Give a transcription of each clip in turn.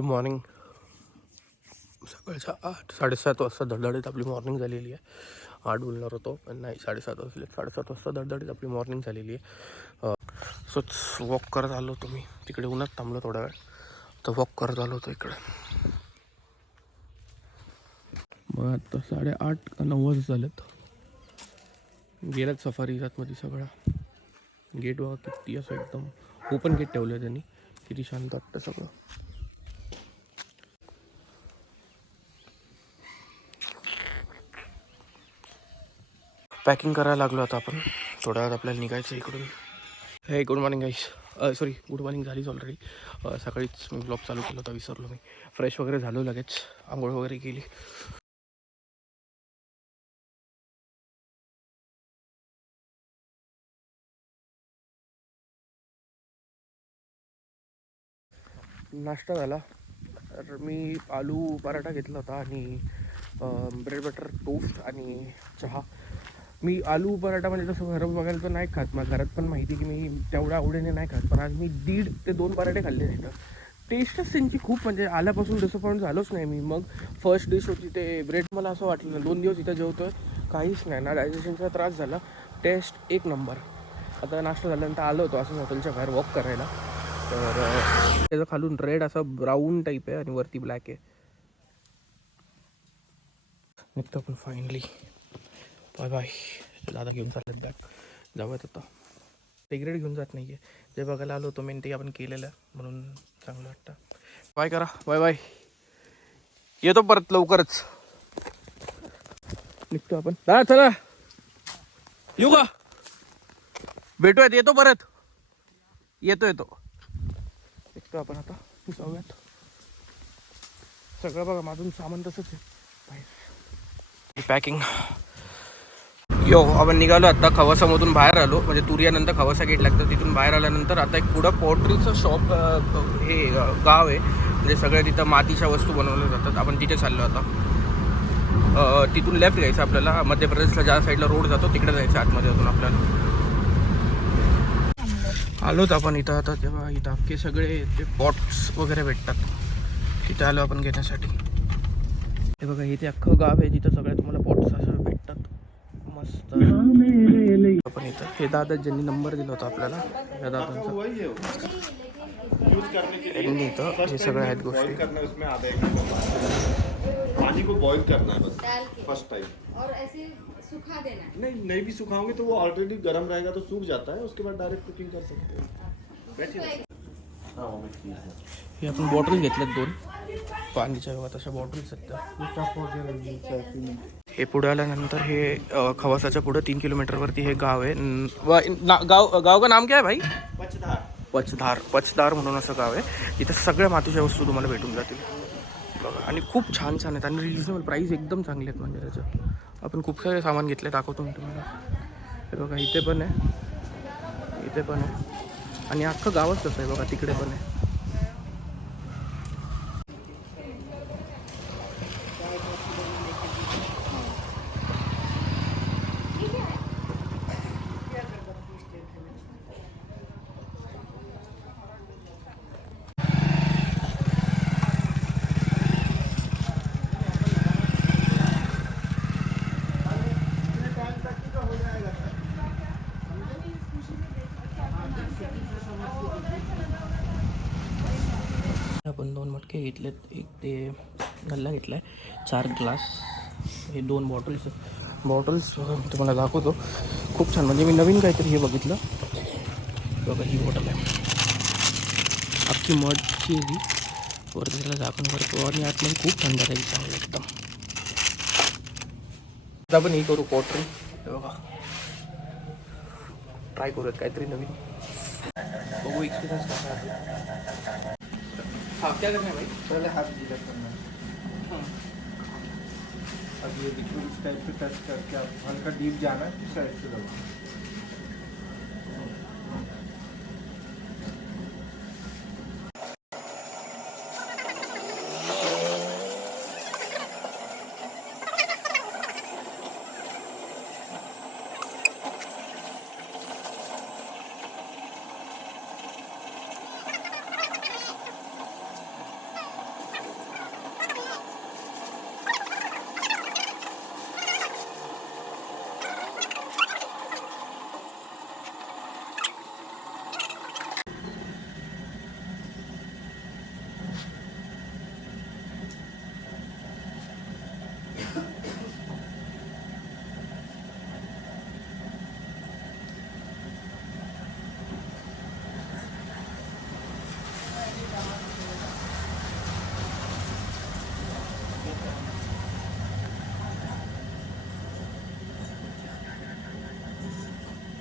Good morning. सकाळच्या 8-7:30 वाजता धडधडीत आपली मॉर्निंग झालेली आहे. 8 बोलणार होतो पण नाही, 7:30 वाजले. 7:30 वाजता धडधडीत आपली मॉर्निंग झालेली आहे. सोच वॉक करत आलो होतो मी तिकडे, उन्हात थांबलो थोडा वेळ, तर वॉक करत आलो होतो इकडे. मग आता 8:30 का 9 वाजता झालेत. गेल्यात सफारी मध्ये सगळा. गेट बघा किती असं एकदम ओपन गेट ठेवलं आहे त्यांनी, किती शांत वाटतं सगळं. पॅकिंग करायला लागलो आता आपण. थोड्या वेळात आपल्याला निघायचं इकडून. हे गुड मॉर्निंग गाईस. सॉरी, गुड मॉर्निंग झालीच ऑलरेडी. सकाळीच मी ब्लॉग चालू केला होता, विसरलो मी. फ्रेश वगैरे झालो, लगेच आंघोळ वगैरे केली. नाश्ता झाला. तर मी आलू पराठा घेतला होता आणि ब्रेड बटर टोस्ट आणि चहा. मी आलू पराठा म्हणजे तसं घरात बघायला तर नाही खात, मला घरात पण माहिती की मी तेवढ्या आवडीने नाही खात. पण आज मी 1.5 ते 2 पराठे खाल्ले तिथं. टेस्टच त्यांची खूप, म्हणजे आल्यापासून डिसअपॉइंट झालोच नाही मी. मग फर्स्ट डिश होती ते ब्रेड. मला असं वाटलं ना 2 दिवस इथं जेवतो काहीच नाही ना, डायजेशनचा त्रास झाला. टेस्ट एक नंबर. आता नाश्ता झाल्यानंतर आलो होतो असं हॉटेलच्या बाहेर वॉक करायला. तर त्याचं खालून रेड असं ब्राऊन टाईप आहे आणि वरती ब्लॅक आहे. निघतो पण फायनली. Bye bye. दादा घेऊन चालत बॅग. जाऊयात आता. सिगरेट घेऊन जात नाही आहे, जे बघायला आलो होतो मेन ते आपण केलेलं म्हणून चांगलं वाटतं. बाय करा. Bye bye. येतो परत लवकरच. निघतो आपण. हा चला, येऊ का? भेटूयात. येतो परत. येतो. निघतो आपण आता. जाऊयात. सगळं बघा माझून सामान तसंच आहे बाहेर. पॅकिंग. आपण निघालो आता. खवासामधून बाहेर आलो, म्हणजे तुरियानंतर खवासा गेट लागतं, तिथून बाहेर आल्यानंतर आता एक पुढं पॉटरीचं शॉप, हे गाव आहे. म्हणजे सगळ्या तिथं मातीच्या वस्तू बनवल्या जातात. आपण तिथे चाललो आता. तिथून लेफ्ट घ्यायचं आपल्याला. मध्य प्रदेशला ज्या साईडला रोड जातो तिकडे जायचं आतमध्ये अजून आपल्याला. आलोत आपण इथं आता. तेव्हा इथं अख्खे सगळे ते पॉट्स वगैरे भेटतात, तिथे आलो आपण घेण्यासाठी. हे बघा, इथे अख्खं गाव आहे जिथं सगळ्या तुम्हाला पॉट्स असं भेटतात. मस्त. आपण इथं हे दादा ज्यांनी नंबर दिला होता आपल्याला, या दादांचा, त्यांनी इथं हे सगळ्या आहेत गोष्टी. पानी को बॉईल करना है बस फर्स्ट टाइम, और ऐसे सुखा देना है. नहीं भी सुखाओगे तो वो ऑलरेडी गर्म रहेगा तो सूख जाता है, उसके बाद डायरेक्ट कुकिंग कर सकते हो. हे आपण बॉटल घेतल्यात 2 पाणीच्या बघा तशा बॉटल्स आहेत. हे पुढे आल्यानंतर हे खवासाच्या पुढे 3 किलोमीटरवरती हे गाव आहे. गाव का नाम क्या है भाई? पचधार म्हणून असं गाव आहे. इथं सगळ्या मातीच्या वस्तू तुम्हाला भेटून जातील बघा. आणि खूप छान आहेत आणि रिजनेबल प्राईस एकदम चांगले आहेत. म्हणजे त्याचं आपण खूप सारे सामान घेतले, दाखवतो मी तुम्हाला. हे बघा, इथे पण आहे आणि अख्खं गावच तसं आहे बघा. तिकडे पण आहे. आपण 2 मटके घेतलेत. एक ते गल्ला घेतला आहे, 4 ग्लास, हे 2 बॉटल्स तुम्हाला दाखवतो. खूप छान, म्हणजे मी नवीन काहीतरी हे बघितलं बघा. ही बॉटल आहे अख्खी मडची आहे. वरती त्याला झाकण करतो आणि आतमध्ये खूप थंड राहील चांगलं एकदम. आता आपण ही करू पॉटरी. बघा, ट्राय करूयात काहीतरी नवीन, बघू एक्सपिरियन्स कसा आहे. हाँ, क्या करना है भाई? पहले हाथ गीला करना है. अब ये लिक्विड इस टाइप से टच करके आप हल्का डीप जाना है, साइड से दबाना.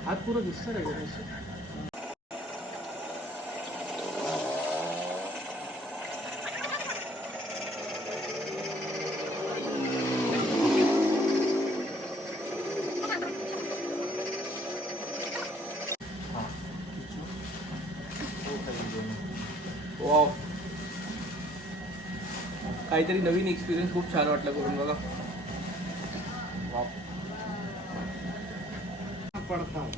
आत पुरं दिसतं रे व्यवस्थित. वाव, काहीतरी नवीन एक्सपिरियन्स खूप छान वाटलं करून बघा.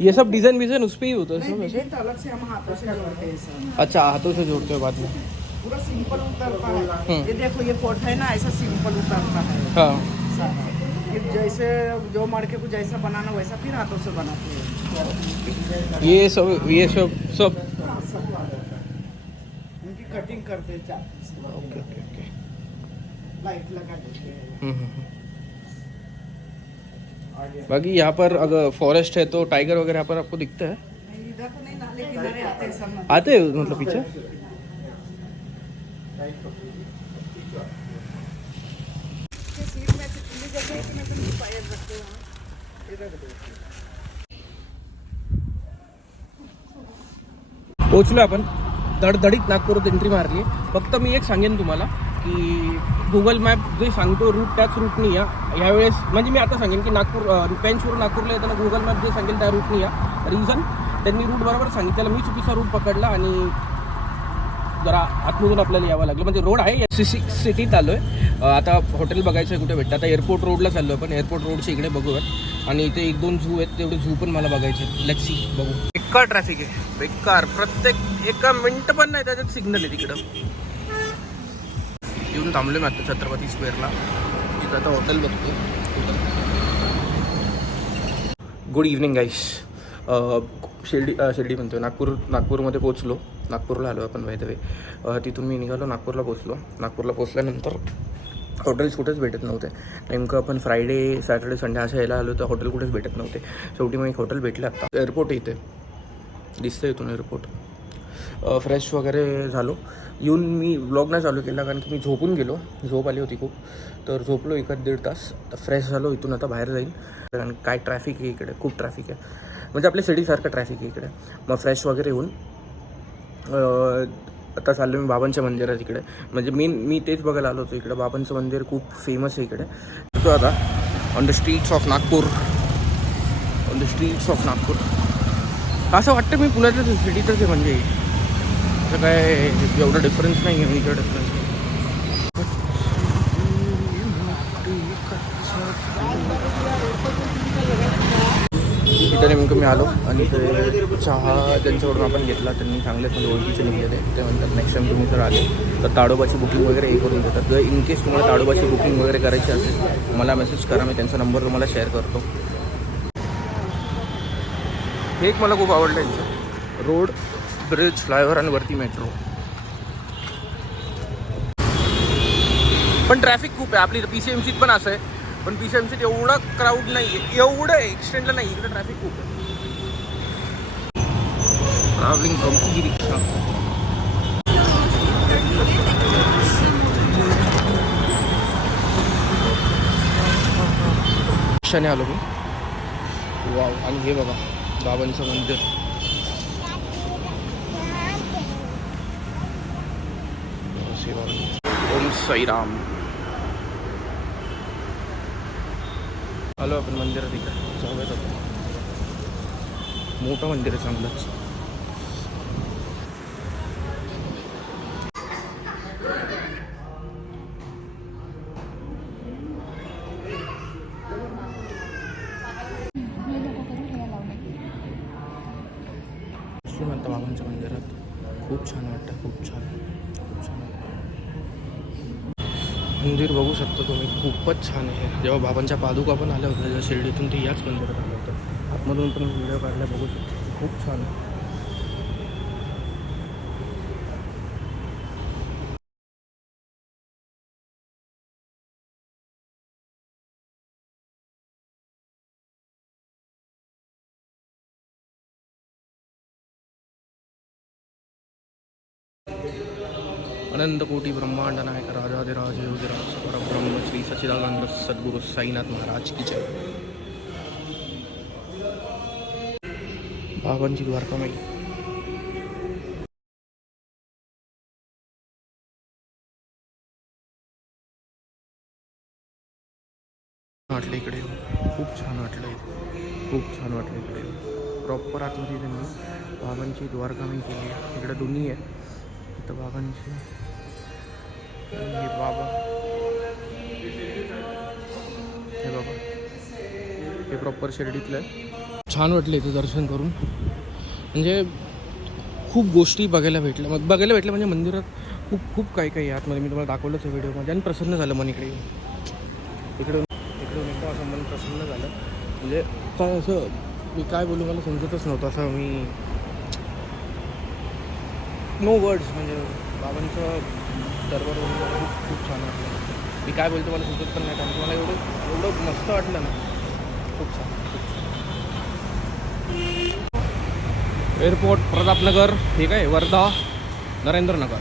ये सब डिजाइन विजाइन उस पे ही होता है सब ऐसे? तो अलग से हम हाथों से जोड़ते हैं सर. अच्छा, हाथों से जोड़ते हो बाद में. पूरा सिंपल उतरता है. ये देखो ये कोट है ना, ऐसा सिंपल उतरता है. हाँ. ये जैसे जो मड़के को जैसा बनाना वैसा फिर हाथों से बनाते हैं. ये सब सब हाँ, सब उनकी कटिंग करते हैं चाकू से. Okay okay okay. लाइट लगा देते हैं. बाकी यहाँ पर अगर फॉरेस्ट है तो टाइगर वगैरह यहाँ पर आपको दिखता है? नहीं, इधर तो नहीं, नाले किनारे आते हैं सब. आते हैं मतलब पीछे? सीट में ऐसे खुली जगह है कि मैं तो पैर रखते हैं. पोहोचलो आपण धडधडीत नागपुरात एंट्री मारली. फक्त मी एक सांगेन तुम्हाला की गुगल मॅप जे सांगतो रूट त्याच रूटनी या. ह्यावेळेस म्हणजे मी आता सांगेन की नागपूर पेंचवरून नागपूरला येताना गुगल मॅप जे सांगेल त्या रूटनी या. रिझन त्यांनी रूट बरोबर सांगितलेला, मी चुकीचा रूट पकडला आणि जरा आतमधून आपल्याला यावं लागलं. म्हणजे रोड आहे, सिटीत आलो आहे. आता हॉटेल बघायचं आहे कुठे भेटतं. आता एअरपोर्ट रोडला चाललो आहे, पण एअरपोर्ट रोडच्या इकडे बघूयात. आणि इथे 1-2 झू आहेत, तेवढे झू पण मला बघायचे. लेट्स सी, बघू. बेकार ट्रॅफिक आहे, बेकार. प्रत्येक एका मिनिट पण नाही त्याच्यात सिग्नल आहे तिकडं. येऊन थांबलो मी आता छत्रपती स्क्वेअरला. तिथं आता हॉटेल बघतो. गुड इव्हनिंग गाईस. शिर्डी म्हणतो, नागपूरमध्ये पोचलो. नागपूरला आलो आपण बाय द वे. तिथून मी निघालो, नागपूरला पोचल्यानंतर हॉटेल्स कुठेच भेटत नव्हते. नेमकं आपण फ्रायडे, सॅटर्डे, संडे अशा यायला आलो तर हॉटेल कुठेच भेटत नव्हते. शेवटी मग एक हॉटेल भेटलं. आता एअरपोर्ट इथे दिसतं, इथून एअरपोर्ट. फ्रेश वगैरे झालो. येऊन मी व्लॉग नाही चालू केला कारण की मी झोपून गेलो. झोप आली होती खूप, तर झोपलो 1-1.5 तास. फ्रेश झालो. इथून आता बाहेर जाईल कारण काय ट्रॅफिक आहे इकडे, खूप ट्रॅफिक आहे. म्हणजे आपल्या सिटीसारखं ट्रॅफिक आहे इकडे. मग फ्रेश वगैरे होऊन आता चाललो मी बाबांच्या मंदिरात इकडे. म्हणजे मी तेच बघायला आलो होतो इकडे. बाबांचं मंदिर खूप फेमस आहे इकडे. तो आता on the streets of Nagpur. असं वाटतं मी पुण्याच्या सिटीतच आहे. म्हणजे असं काय एवढं डिफरन्स नाही आहे इकडे. डिफरन्स इथे नेमकं मी आलो आणि ते चहा त्यांच्याकडून आपण घेतला. त्यांनी चांगलेच म्हणजे ओळखीचे निघलेले. ते म्हणतात नेक्स्ट टाईम तुम्ही जर आले तर ताडोबाची बुकिंग वगैरे हे करून देतात. जर इन केस तुम्हाला ताडोबाची बुकिंग वगैरे करायची असेल मला मेसेज करा, मी त्यांचा नंबर तुम्हाला शेअर करतो. हे एक मला खूप आवडलं यांचं. रोड, ब्रिज, फ्लायओव्हर आणि वरती मेट्रो. पण ट्रॅफिक खूप आहे. आपली PCMCत पण असं आहे, पण PCMCत एवढा क्राऊड नाही आहे, एवढं एक्सटेंडला नाही. इकडे ट्रॅफिक खूप आहे. Travelling from e rickshaw. रिक्षाने आलो मी. वाव. आणि हे बघा बाबांचं मंदिर. ओम साईराम. आलो आपण मंदिरात. इकडे जाऊयात आपण. मोठं मंदिर आहे चांगलंच. श्रीमंत बाबांच्या मंदिरात खूप छान वाटतं. खूप छान. मंदिर बघू शकता तुम्ही, खूपच छान आहे. जेव्हा बाबांच्या पादुका पण आल्या होत्या जेव्हा शिर्डीतून, ते याच मंदिरात आलं होतं. आतमधून पण व्हिडिओ काढला, बघू शकतो. खूप छान आहे. अनंत कोटी ब्रह्मांड नायक राजाधिराज योगिराज परब्रह्म श्री सच्चिदानंद सद्गुरु साईनाथ महाराज की जय. बाबांची द्वारकामाई. वाटलं इकडे येऊन. खूप छान वाटलं इथे. खूप छान वाटलं इकडे येऊन. प्रॉपर आतमध्ये त्यांनी बाबांची द्वारकामाई केली आहे. इकडे दोन्ही आहे. इथं बाबांची, हे बाबा, हे बाबा, हे प्रॉपर शिर्डीतलं आहे. छान वाटलं इथे दर्शन करून. म्हणजे खूप गोष्टी बघायला भेटल्या म्हणजे मंदिरात खूप काही आतमध्ये मी तुम्हाला दाखवलंच आहे व्हिडिओमध्ये. आणि प्रसन्न झालं मन इकडे इकडून एकदम असं मन प्रसन्न झालं. म्हणजे काय असं मी काय बोलू मला समजतच नव्हतं. असं मी नो वर्ड्स. म्हणजे बाबांचं दरबार मला खूप छान वाटलं. मी काय बोलतो मला सुचत पण नाही. कारण मला एवढं मस्त वाटलं ना. खूप छान. एअरपोर्ट प्रतापनगर, ठीक आहे, वर्धा, नरेंद्रनगर.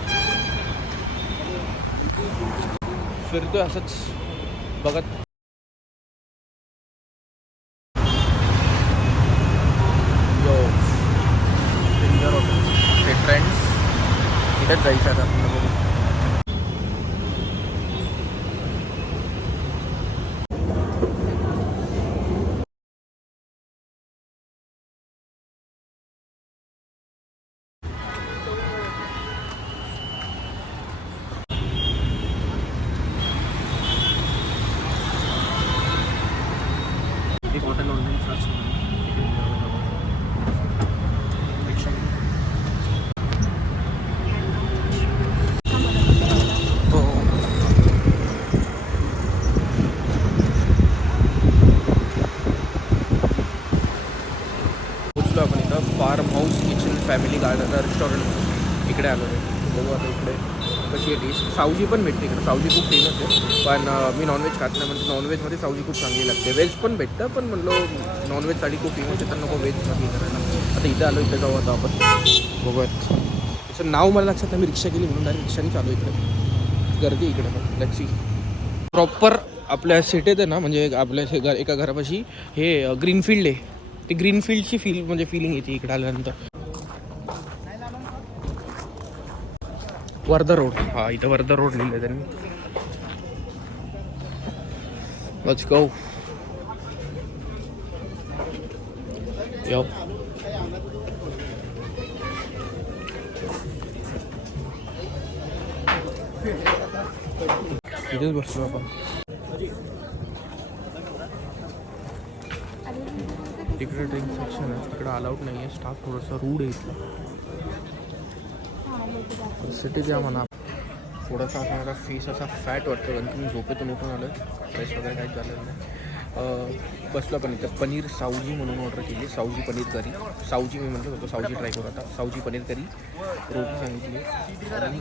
फिरतोय असंच बघत. हे ट्रेंड्स इथेच जायचं आता आपल्याला. बघू. एक हॉटेल ऑनलाईन सर्च रिक्षा. हो, पोचलो आपण इथं. Farm house kitchen family garden restaurant इकडे आलो आहे. बघू आता इकडे कशी आहे टेस्ट. सावजी पण भेटते इकडे. सावजी खूप फेमस आहे. पण मी नॉनव्हेज खात नाही. म्हणजे नॉनव्हेजमध्ये सावजी खूप चांगली लागते. व्हेज पण भेटतं, पण म्हणलं नॉनव्हेजसाठी खूप फेमस आहे तर नको व्हेजमध्ये करायला. आता इथं आलो. इथे जाऊ आता आपण. बघूयात. त्याचं नाव मला लक्षात नाही. मी रिक्षा केली म्हणून डायरेक्ट रिक्षाने चालू इकडे. गर्दी इकडे पण लक्षी. प्रॉपर आपल्या सिटीत आहे ना, म्हणजे आपल्या एका घरापाशी हे ग्रीनफील्ड आहे. ती ग्रीनफील्डची फिलिंग येते इकडे आल्यानंतर. वर्धा रोड. हा, इथं वर्धा रोड लिहिलं आहे त्यांनी. Let's go. इथेच बसलो आपण. तिकडे ड्रिंक सेक्शन आहे. तिकडे अलाउड नाही आहे. स्टाफ थोडंसं रूड आहे इथलं. सिटी द्या म्हणा. थोडासा असा माझा फेस असा फॅट वाटतो कारण की मी झोपेतून उठून आलो. फ्रेश वगैरे काहीच झालेलं नाही. बसलो पण इथं. पनीर सावजी म्हणून ऑर्डर केली. सावजी पनीर करी. सावजी मी म्हटलं होतो सावजी ट्राय करू आता. सावजी पनीर करी, रोटी सांगितली आणि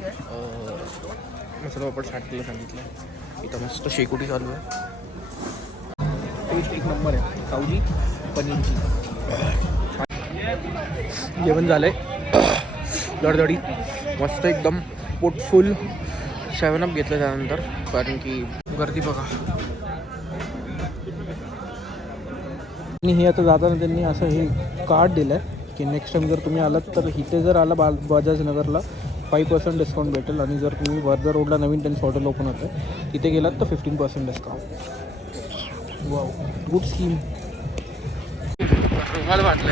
मसाला पापड स्टार्ट सांगितलं. इथं मस्त शेकोटी चालू आहे. टेस्ट एक नंबर आहे सावजी पनीरची. जेवण झालं आहे दडदडी मस्त एकदम. पोट फुल. 7 अप घेतलं त्यानंतर कारण की गर्दी बघा. आणि हे आता जाताना त्यांनी असं हे कार्ड दिलं आहे की नेक्स्ट टाईम जर तुम्ही आलात तर इथे जर आला बजाज नगरला 5% डिस्काउंट भेटेल. आणि जर तुम्ही वर्धा रोडला नवीन त्यांचं हॉटेल ओपन होतं आहे तिथे गेलात तर 15% डिस्काउंट. Wow, good scheme. मला वाटलं